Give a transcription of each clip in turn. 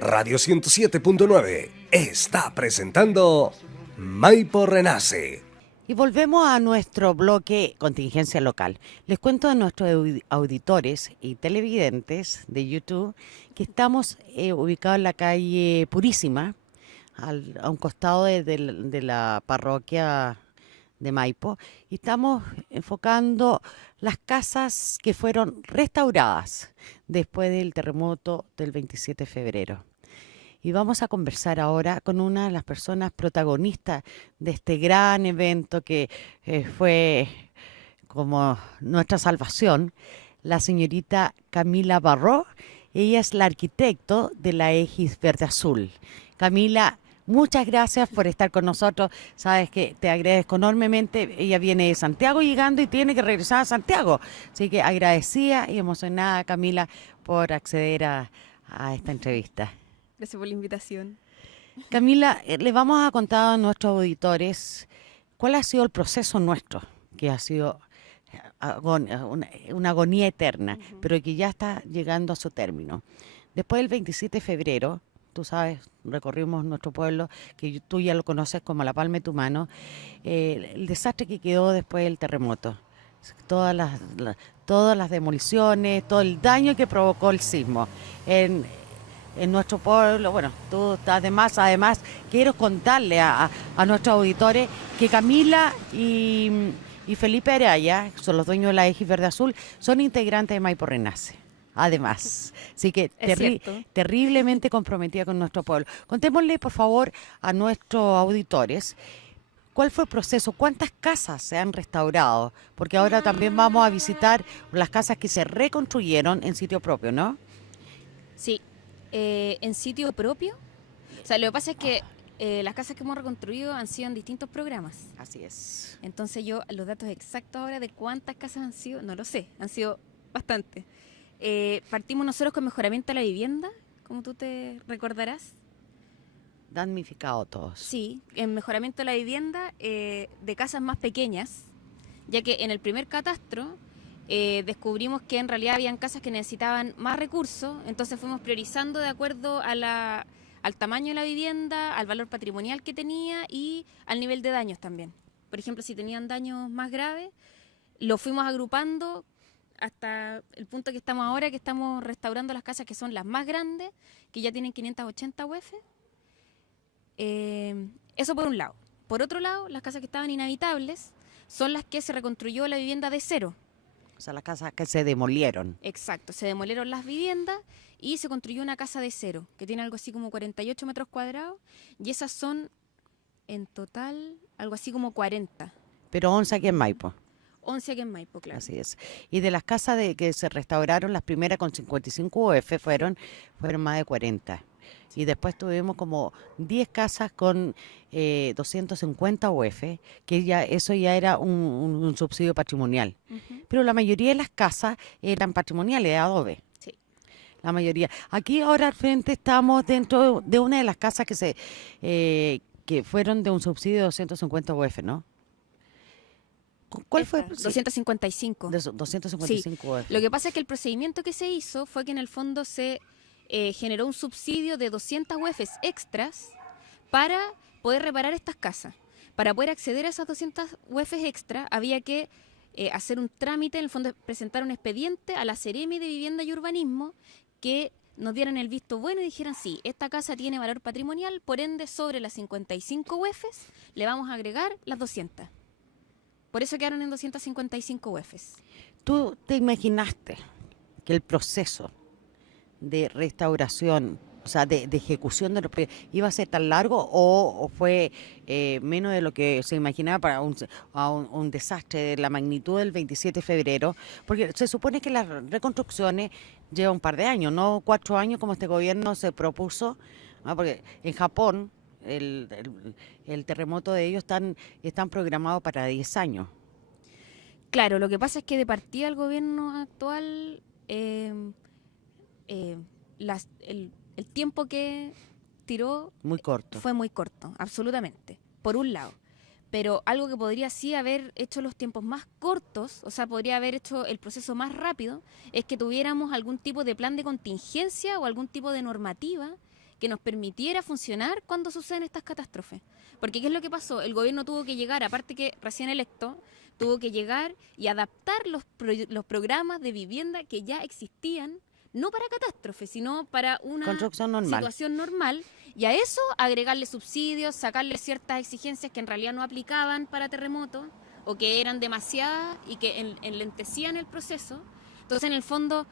Radio 107.9 está presentando Maipo Renace. Y volvemos a nuestro bloque Contingencia Local. Les cuento a nuestros auditores y televidentes de YouTube que estamos ubicados en la calle Purísima, a un costado de la parroquia de Maipo, y estamos enfocando las casas que fueron restauradas después del terremoto del 27 de febrero. Y vamos a conversar ahora con una de las personas protagonistas de este gran evento que fue como nuestra salvación, la señorita Camila Barró. Ella es la arquitecto de la Aegis Verde Azul. Camila, muchas gracias por estar con nosotros. Sabes que te agradezco enormemente. Ella viene de Santiago llegando y tiene que regresar a Santiago. Así que agradecida y emocionada, Camila, por acceder a esta entrevista. Gracias por la invitación. Camila, le vamos a contar a nuestros auditores cuál ha sido el proceso nuestro, que ha sido una agonía eterna, pero que ya está llegando a su término. Después del 27 de febrero, tú sabes, recorrimos nuestro pueblo, que tú ya lo conoces como la palma de tu mano, el desastre que quedó después del terremoto. Todas las demoliciones, todo el daño que provocó el sismo en nuestro pueblo. Bueno, tú además quiero contarle a nuestros auditores que Camila y Felipe Araya, son los dueños de la Aegis Verde Azul, son integrantes de Maipo Renace. Además, así que terriblemente comprometida con nuestro pueblo. Contémosle, por favor, a nuestros auditores cuál fue el proceso, cuántas casas se han restaurado, porque ahora también vamos a visitar las casas que se reconstruyeron en sitio propio, ¿no? Sí, en sitio propio. O sea, lo que pasa es que las casas que hemos reconstruido han sido en distintos programas. Así es. Entonces yo los datos exactos ahora de cuántas casas han sido, no lo sé, han sido bastantes. Partimos nosotros con mejoramiento de la vivienda, como tú te recordarás. Damnificado todos. Sí, en mejoramiento de la vivienda de casas más pequeñas, ya que en el primer catastro descubrimos que en realidad habían casas que necesitaban más recursos, entonces fuimos priorizando de acuerdo a al tamaño de la vivienda, al valor patrimonial que tenía y al nivel de daños también. Por ejemplo, si tenían daños más graves, lo fuimos agrupando hasta el punto que estamos ahora, que estamos restaurando las casas que son las más grandes, que ya tienen 580 UF. Eso por un lado. Por otro lado, las casas que estaban inhabitables son las que se reconstruyó la vivienda de cero. O sea, las casas que se demolieron. Exacto, se demolieron las viviendas y se construyó una casa de cero, que tiene algo así como 48 metros cuadrados, y esas son en total algo así como 40. Pero 11 aquí en Maipo. 11 aquí en Maipo, claro. Así es. Y de las casas que se restauraron, las primeras con 55 UF fueron más de 40. Y después tuvimos como 10 casas con 250 UF, que eso ya era un subsidio patrimonial. Pero la mayoría de las casas eran patrimoniales, de adobe. Sí. La mayoría. Aquí ahora al frente estamos dentro de una de las casas que fueron de un subsidio de 250 UF, ¿no? ¿Cuál fue? 255. 255 UF. Lo que pasa es que el procedimiento que se hizo fue que en el fondo se generó un subsidio de 200 UFs extras para poder reparar estas casas. Para poder acceder a esas 200 UFs extras había que hacer un trámite, en el fondo presentar un expediente a la Seremi de Vivienda y Urbanismo que nos dieran el visto bueno y dijeran sí, esta casa tiene valor patrimonial, por ende sobre las 55 UFs le vamos a agregar las 200. Por eso quedaron en 255 UFs. ¿Tú te imaginaste que el proceso de restauración, o sea, de ejecución de los proyectos, iba a ser tan largo o fue menos de lo que se imaginaba para un desastre de la magnitud del 27 de febrero? Porque se supone que las reconstrucciones llevan un par de años, no 4 años como este gobierno se propuso, ¿no? Porque en Japón el terremoto de ellos están programados para 10 años. Claro, lo que pasa es que de partida el gobierno actual el tiempo que tiró muy corto. Fue muy corto, absolutamente, por un lado. Pero algo que podría sí haber hecho los tiempos más cortos, o sea, podría haber hecho el proceso más rápido, es que tuviéramos algún tipo de plan de contingencia o algún tipo de normativa que nos permitiera funcionar cuando suceden estas catástrofes. Porque ¿qué es lo que pasó? El gobierno tuvo que llegar, aparte que recién electo, tuvo que llegar y adaptar los programas de vivienda que ya existían, no para catástrofes, sino para una Construcción normal. situación normal, y a eso agregarle subsidios, sacarle ciertas exigencias que en realidad no aplicaban para terremotos, o que eran demasiadas y que enlentecían el proceso. Entonces, en el fondo,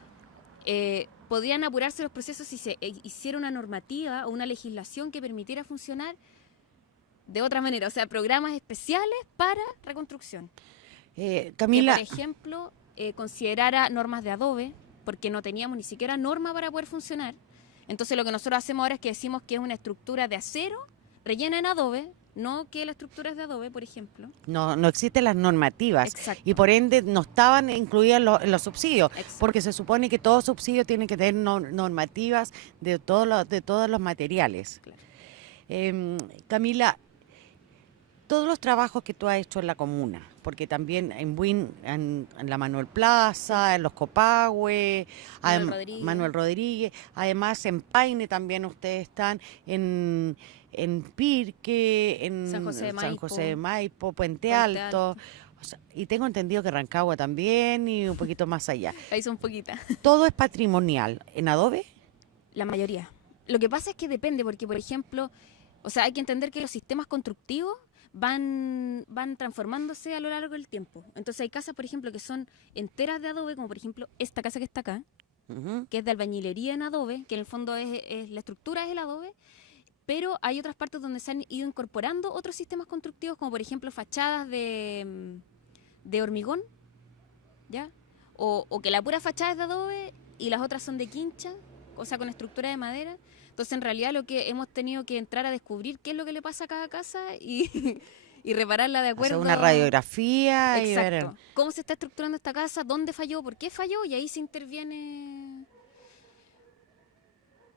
podrían apurarse los procesos si se hiciera una normativa o una legislación que permitiera funcionar de otra manera, o sea, programas especiales para reconstrucción. Camila, Que, por ejemplo, considerara normas de adobe, porque no teníamos ni siquiera norma para poder funcionar. Entonces, lo que nosotros hacemos ahora es que decimos que es una estructura de acero rellena en adobe, no que la estructura es de adobe, por ejemplo. no existen las normativas. Exacto. Y por ende no estaban incluidas en los subsidios, Exacto. porque se supone que todo subsidio tiene que tener normativas de todos los materiales. Camila, todos los trabajos que tú has hecho en la comuna, porque también en Buin, en la Manuel Plaza, en los Copahue, Manuel Rodríguez, además en Paine también ustedes están, en Pirque, en San José de Maipo, Puente Alto. O sea, y tengo entendido que Rancagua también y un poquito más allá. Ahí son poquitas. ¿Todo es patrimonial en adobe? La mayoría. Lo que pasa es que depende, porque, por ejemplo, o sea, hay que entender que los sistemas constructivos van transformándose a lo largo del tiempo. Entonces hay casas, por ejemplo, que son enteras de adobe, como por ejemplo esta casa que está acá, que es de albañilería en adobe, que en el fondo la estructura es el adobe, pero hay otras partes donde se han ido incorporando otros sistemas constructivos, como por ejemplo fachadas de hormigón, ¿ya? O que la pura fachada es de adobe y las otras son de quincha, o sea, con estructura de madera. Entonces, en realidad, lo que hemos tenido que entrar a descubrir qué es lo que le pasa a cada casa y repararla de acuerdo. Hacer una radiografía. Exacto. Y ver. ¿Cómo se está estructurando esta casa? ¿Dónde falló? ¿Por qué falló? Y ahí se interviene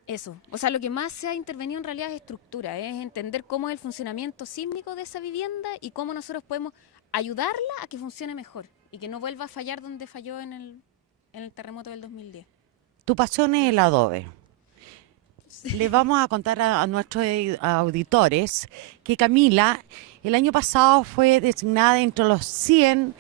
eso. O sea, lo que más se ha intervenido en realidad es estructura, es entender cómo es el funcionamiento sísmico de esa vivienda y cómo nosotros podemos ayudarla a que funcione mejor y que no vuelva a fallar donde falló en el terremoto del 2010. Tu pasión es el adobe. Le vamos a contar a nuestros auditores que Camila el año pasado fue designada entre los 100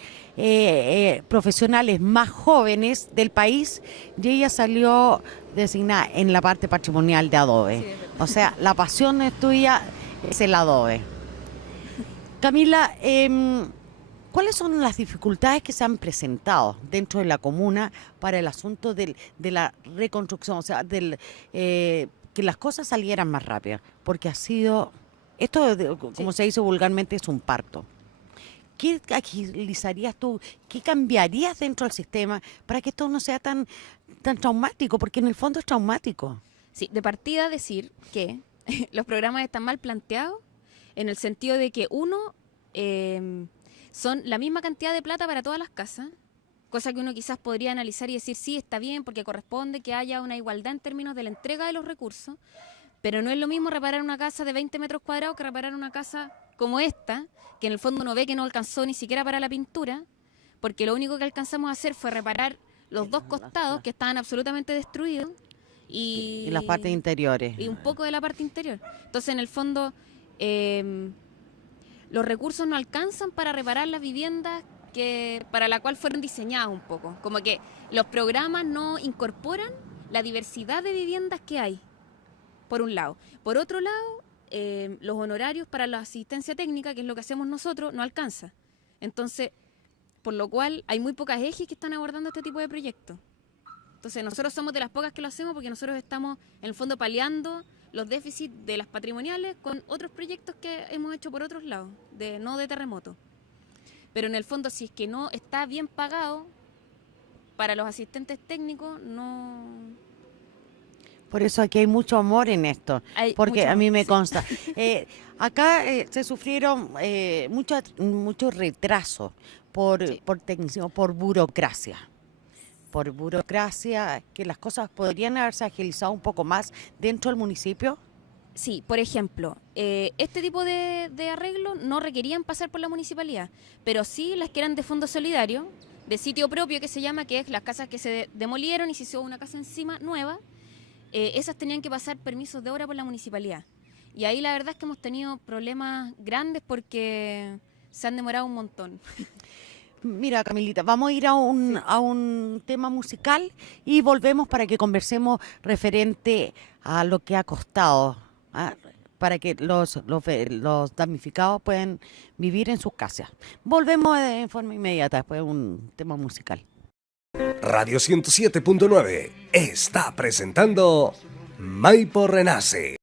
profesionales más jóvenes del país y ella salió designada en la parte patrimonial de adobe. Sí, es verdad. O sea, la pasión es tuya, es el adobe. Camila, ¿cuáles son las dificultades que se han presentado dentro de la comuna para el asunto de la reconstrucción? O sea, que las cosas salieran más rápido, porque ha sido, como se dice vulgarmente, es un parto. ¿Qué agilizarías tú? ¿Qué cambiarías dentro del sistema para que esto no sea tan traumático? Porque en el fondo es traumático. Sí, de partida decir que los programas están mal planteados en el sentido de que son la misma cantidad de plata para todas las casas, cosa que uno quizás podría analizar y decir, sí, está bien, porque corresponde que haya una igualdad en términos de la entrega de los recursos, pero no es lo mismo reparar una casa de 20 metros cuadrados que reparar una casa como esta, que en el fondo uno ve que no alcanzó ni siquiera para la pintura, porque lo único que alcanzamos a hacer fue reparar los dos costados que estaban absolutamente destruidos y las partes interiores. Y un poco de la parte interior. Entonces, en el fondo, los recursos no alcanzan para reparar las viviendas para la cual fueron diseñadas un poco. Como que los programas no incorporan la diversidad de viviendas que hay, por un lado. Por otro lado, los honorarios para la asistencia técnica, que es lo que hacemos nosotros, no alcanza. Entonces, por lo cual hay muy pocas ejes que están abordando este tipo de proyectos. Entonces, nosotros somos de las pocas que lo hacemos porque nosotros estamos, en el fondo, paliando los déficits de las patrimoniales con otros proyectos que hemos hecho por otros lados, no de terremoto. Pero en el fondo, si es que no está bien pagado para los asistentes técnicos, no... Por eso aquí hay mucho amor en esto, porque a mí me consta. Acá se sufrieron muchos retrasos por tecnicismo, por burocracia. Por burocracia, que las cosas podrían haberse agilizado un poco más dentro del municipio. Sí, por ejemplo, este tipo de arreglos no requerían pasar por la municipalidad, pero sí las que eran de fondo solidario, de sitio propio que se llama, que es las casas que se demolieron y se hizo una casa encima nueva. esas tenían que pasar permisos de obra por la municipalidad. Y ahí la verdad es que hemos tenido problemas grandes porque se han demorado un montón. Mira, Camilita, vamos a ir a un tema musical y volvemos para que conversemos referente a lo que ha costado, ¿ah? Para que los damnificados puedan vivir en sus casas. Volvemos en forma inmediata después de un tema musical. Radio 107.9 está presentando Maipo Renace.